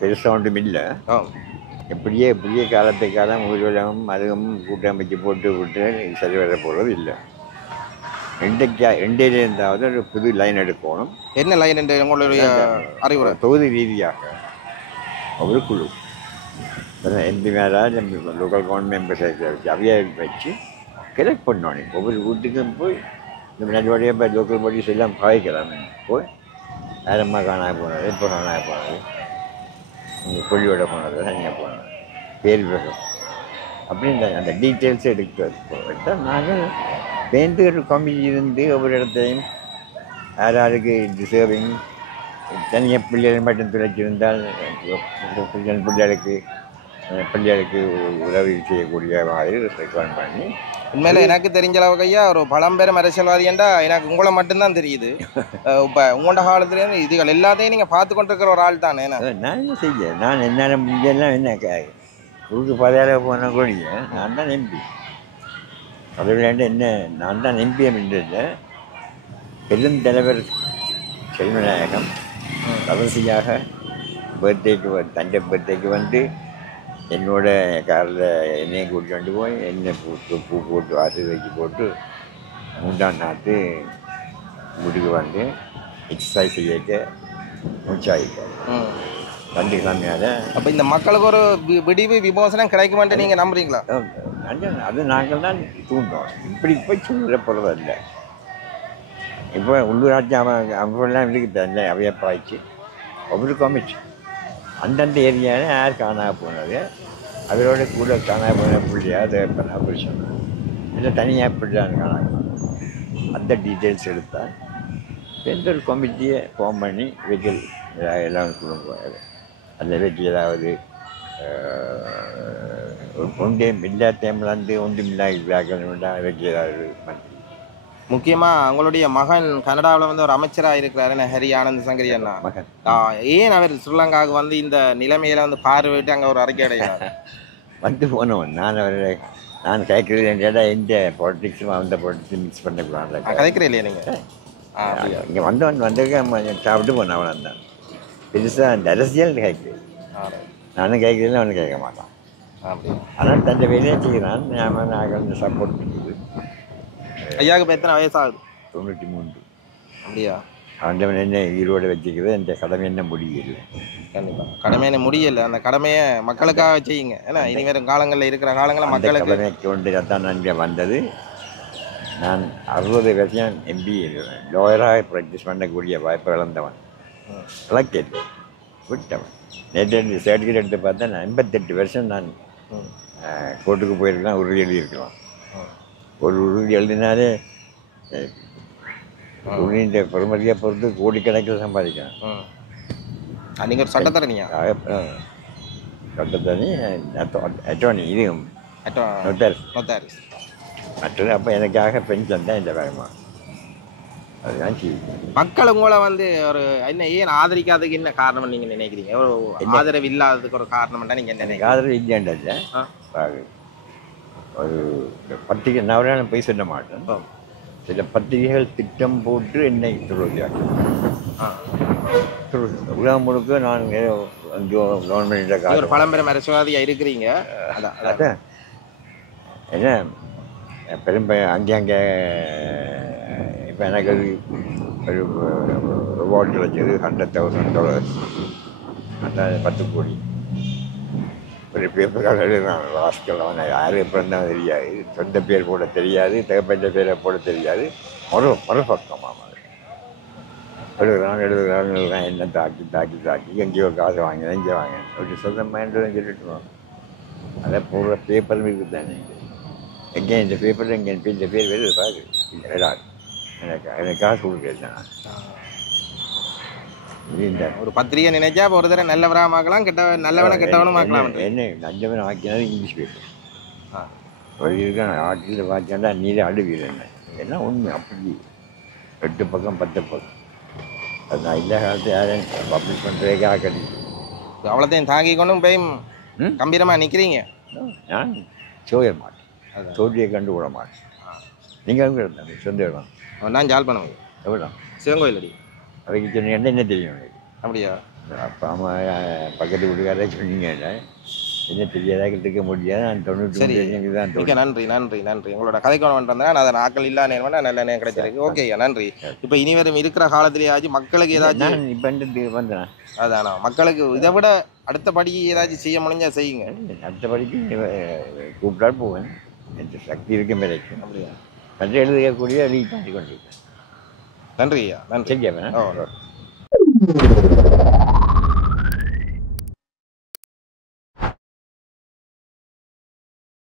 பெருசாக ஒன்றும் இல்லை. ஓ எப்படியே புதிய காலத்துக்காலம் ஊர்வலம் அதுவும் கூட்டமைச்சு போட்டு விட்டு சரி வர போகிறது இல்லை. ரெண்டையில இருந்தாவது ஒரு புது லைன் எடுக்கணும். என்ன லைன் என்று உங்களுடைய அறிவுரை? தொகுதி ரீதியாக ஒரு குழு எம்பி மேலாக லோக்கல் கவர்மெண்ட் மெம்பர்ஸ் அவையை வச்சு கலெக்ட் பண்ணணும். ஒவ்வொரு வீட்டுக்கும் போய் இந்த முன்னாடியோடைய இப்போ லோக்கல் பாடிஸ் எல்லாம் பாய்க்கலாம். போய் யாரம்மா காணாமல் போனது, இப்போ காணாமல் போனது, உங்கள் கொள்ளியோட போனது, தனியாக போனது, பேர் பேசும் அப்படின்னு அந்த டீட்டெயில்ஸ் எடுத்து நாங்கள் பேருந்து ஒரு கமிட்டி இருந்து ஒவ்வொரு இடத்தையும் யாராருக்கு டிசர்விங் தனியாக பிள்ளைகள் மட்டும் துளைச்சிருந்தால் பிள்ளைகளுக்கு உதவி செய்யக்கூடிய மாதிரி ரெக்கமெண்ட் பண்ணி. உண்மையில எனக்கு தெரிஞ்ச அளவுக்கு ஐயா ஒரு பழம்பெரும் அரசியல்வாதியண்டா எனக்கு உங்களை மட்டும்தான் தெரியுது. இப்போ உங்களோட காலத்துலேருந்து இதுகள் எல்லாத்தையும் நீங்கள் பார்த்து கொண்டிருக்கிற ஒரு ஆள் தானே. நான் என்ன செய்ய, நான் என்னால் முடிஞ்செல்லாம் என்ன குறுக்கு பாதையாக போன கூடிய நான் தான் எம்பி. அதில் என்ன நான் தான் எம்பிஎம் என்றது பெரும் தலைவர் செல்வநாயகம் கடைசியாக பர்த்டேக்கு தண்டை பர்த்டேக்கு வந்து என்னோட காரில் என்னையும் கூட்டிட்டு கொண்டு போய் எண்ணெய் பூ போட்டு ஆசீர்வதிச்சு போட்டு 3ஆம் நாட்டு வீட்டுக்கு வந்து எக்ஸசைஸ் செய்ய மூச்சாகிட்டார் வண்டி சாமியால். அப்போ இந்த மக்களுக்கு ஒரு விடிவு விமோசனம் கிடைக்குமான்ட்டு நீங்கள் நம்புறீங்களா? அது நாங்கள் தான் தூண்டோம். இப்படி போய் சொல்ல போகிறது இல்லை. இப்போ உள்ளூராட்சி அவங்கெல்லாம் இருக்குது இல்லை, அவையை பாய்ச்சி ஒவ்வொரு கமிட்டி அந்தந்த ஏரியாவில் யார் காணாமல் போனது, அவரோட கூட காணாமல் போன பிள்ளையா தேவைப்பண்ண புருஷன் இல்லை தனியாக பிள்ளையான்னு காணாமல் அந்த டீட்டெயில்ஸ் எடுத்தால் எந்த ஒரு கமிட்டியை ஃபார்ம் பண்ணி வெஹிக்கிள் எல்லாம் கொடுப்பாரு. அந்த வெஹிக்கிள் ஏதாவது ஒன்றையும் இல்லா டைம்லேருந்து ஒன்றும் இல்லாத வெஹிக்கிள் ஏதாவது முக்கியமாக அவங்களுடைய மகன் கனடாவில் வந்து ஒரு அமைச்சராக இருக்கிறாரு ஹரி ஆனந்த் சங்கரி அண்ணா. ஏன் அவர் ஸ்ரீலங்காவுக்கு வந்து இந்த நிலைமையில வந்து பார்வையிட்டு அங்கே ஒரு அறிக்கை அடைகிறார்? வந்து போனவன் நான் கேட்குறது கேட்டால் எந்த பாலிட்டிக்ஸும் அந்த பாலிட்டிக்ஸும் மிக்ஸ் பண்ணக்கூடாது. கதைக்கிறேன் இல்லையா நீங்கள்? இங்கே வந்தவன் சாப்பிட்டு போனேன். அவன் தான் பெருசாக அந்த அரசியல் கேட்குது. நானும் கேட்குறதுன்னு அவனு கேட்க மாட்டான். ஆனால் தந்த வேலையை செய்கிறான். நாங்கள் சப்போர்ட் பண்ணுறது. ஐயாவுக்கு இப்போ எத்தனை வயசாகுது? 93. அப்படியா? ஆண்டவன் என்ன ஈரோடு வச்சுக்கிறது என் கடமை என்ன முடியல. கண்டிப்பாக கடமை என்ன முடியலை. அந்த கடமையை மக்களுக்காக செய்யுங்க. ஏன்னா இனி வரும் காலங்களில் இருக்கிற காலங்களில் மக்களுக்கு கடமைக்கு ஒன்று தான் நான் இங்கே வந்தது. நான் 60 வருஷம் எம்பி லாயராக ப்ராக்டிஸ் பண்ணக்கூடிய வாய்ப்பு இழந்தவன். கலெக்டர் விட்டவன். நேற்று சர்டிஃபிகேட் எடுத்து பார்த்தா நான் 88 வருஷம் நான் கோர்ட்டுக்கு போயிருக்கலாம், உறுதி எழுதியிருக்கலாம். ஒரு உறுதி எழுதினாலே உறுதியின் பெருமதியை பொறுத்து கோடிக்கணக்கில் சம்பாதிக்கலாம். நீங்கள் ஒரு சட்டத்தரணியா? சட்டத்தரணி அட்டோனி இது நொத்தாரிஸ் மற்றது. அப்போ எனக்காக பென்ஷன் தான் இந்த வேகமாக அதுதான் மக்கள் உங்களை வந்து ஒரு என்ன ஏன் ஆதரிக்காததுக்கு என்ன காரணம் நீங்கள் நினைக்கிறீங்க? ஆதரவு இல்லாததுக்கு ஒரு காரணம்னா நீங்கள் என்ன நினைக்கிறீங்க? ஆதரவு இல்லைன்றதில்ல. ஒரு பத்திரிகை நான் போய் சொல்ல மாட்டேன். சில பத்திரிகைகள் திட்டம் போட்டு என்னை சொல்லுவாங்க. உலகம் முழுக்க நான் கவர்மெண்ட்டில் ஒரு பழம்பெரும் அரசியல்வாதியாக இருக்கிறீங்க. அதான் என்ன அங்கே இப்போ எனக்கு ஒரு ரிவார்டு கிடைச்சது $100,000. அந்த 10 கோடி ஒரு பேப்பராக எழுதுனான். லாஸ்ட்டில் யார் பிறந்தாலும் தெரியாது, சொந்த பேர் போட தெரியாது, தகப்பட்ட பேரை போட தெரியாது. மறுபக்கமாக எழுதுகிறான் என்ன தாக்கி எங்கேயோ காசு வாங்கினேன் இங்கே வாங்கினேன் அப்படி சொந்தமாக சொல்லிட்டுருவோம். அதை போடுற பேப்பர் இருக்குது தானே. எங்கே இந்த பேப்பரில் எங்கே இந்த பேர் வெளியில் பாரு இடாது. எனக்கு காசு கொடுக்குறேன். ஒரு பத்திரிகை நினைச்சா ஒரு தடவை நல்லவராக ஆக்கலாம், நல்லவனை கெட்டவனும் ஆக்கலாம். என்ன நல்லவனை ஆக்கினாலும் இங்கிலீஷ் பேப்பர் இருக்க ஆட்டில் பார்த்தாண்டா நீரை அழுவீர் என்ன உண்மை. அப்படி 8 பக்கம் 10 பக்கம் அது நான் இல்லை காலத்து யாரும் பப்ளிஷ் பண்ணுறதுக்காக கிடைக்கும். அவ்வளோத்தையும் தாங்கி கொண்டும் போய் கம்பீரமாக நிற்கிறீங்க. நான் சோய மாட்டேன், தோல்வியை கண்டு விட மாட்டேன். நீங்கள் அவங்க இருந்தாங்க சொந்த இடம். நான் ஜால் பண்ணுவேன். எவ்வளோ சிவங்கோயில் அடி அவைக்கு சொன்னீங்கன்னா என்ன தெரியும்? அப்படியா? அப்பா அம்மா பக்கத்து வீட்டுக்காரே சொன்னீங்க என்ன தெரியாதாக இருக்க முடியாது. நான் 93 தான் மிக நன்றி நன்றி நன்றி உங்களோட கதைக்கு வந்தேன். நான் அதை நாட்கள் இல்லா நேரம் நல்ல நேரம் கிடைச்சிருக்கு. ஓகே ஐயா நன்றி. இப்போ இனி வரும் இருக்கிற காலத்திலேயாச்சும் மக்களுக்கு ஏதாச்சும் நான் இப்போ வந்தேன் அதானா மக்களுக்கு இதை விட அடுத்தபடி ஏதாச்சும் செய்ய முடிஞ்சா செய்யுங்க. அடுத்தபடிக்கு கூப்பிட்டால் போவேன். எந்த சக்தி இருக்க வரைக்கும் அப்படியா கதை எழுதக்கூடிய எழுதி காட்டி கொண்டிருக்கேன். நன்றி ஐயா நன்றி. செஞ்சேன்.